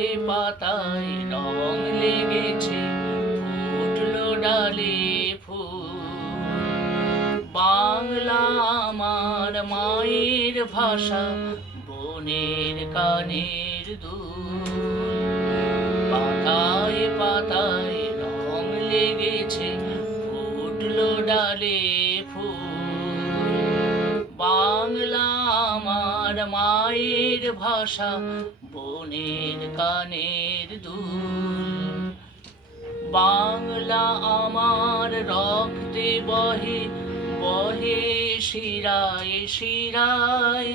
পাতায় পাতায় রং লেগেছে, ফুটলো ডালে ফুল। বাংলা আমার মায়ের ভাষা, বনের কানের দুল। পাতায় পাতায় রং লেগেছে, ফুটলো ডালে ফুল। বাংলা আমার মায়ের ভাষা, বনের কানের দুল। বাংলা আমার রক্তে বহে, বহে শিরায় শিরায়।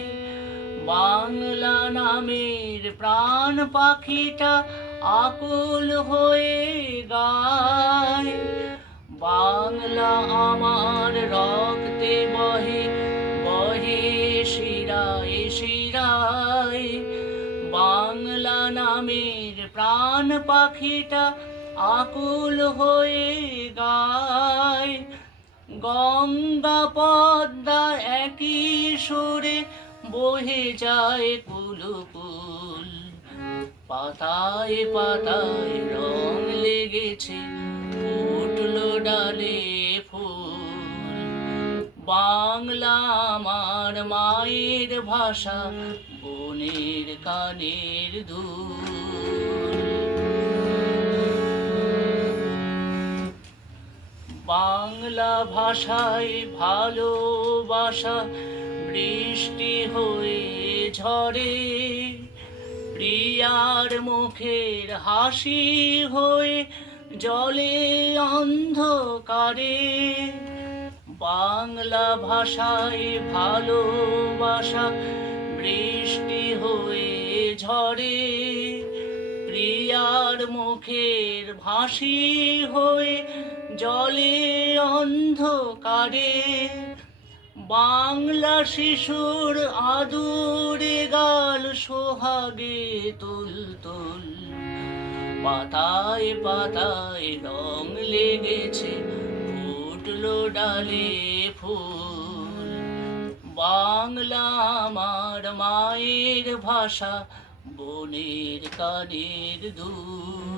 বাংলা নামের প্রাণ পাখিটা আকুল হয়ে গায়। বাংলা আমার রক্তে বহে, বহে শিরায় শিরায়। বাংলা নামের প্রাণ পাখিটা আকুল হয়ে গায়। গঙ্গা পদ্মা একই সুরে বহে যায় কুলকুল। পাতায় পাতায় রং লেগেছে, ফুটলো ডালে ফুল। বাংলা আমার মায়ের ভাষা, বনের কানের দুল। বাংলা ভাষায় ভালোবাসা বৃষ্টি হয়ে ঝরে। প্রিয়ার মুখের হাসি হয়ে জলে অন্ধকারে। বাংলা ভাষায় ভালোবাসা বৃষ্টি হয়ে ঝরে। প্রিয়ার মুখের হাসি হয়ে জলে অন্ধকারে। বাংলা শিশুর আদুরে গাল সোহাগে তুল তুল। পাতায় পাতায় রং লেগেছে, ফুটলো ডালে ফুল। বাংলা আমার মায়ের ভাষা, বনের কানের দুল।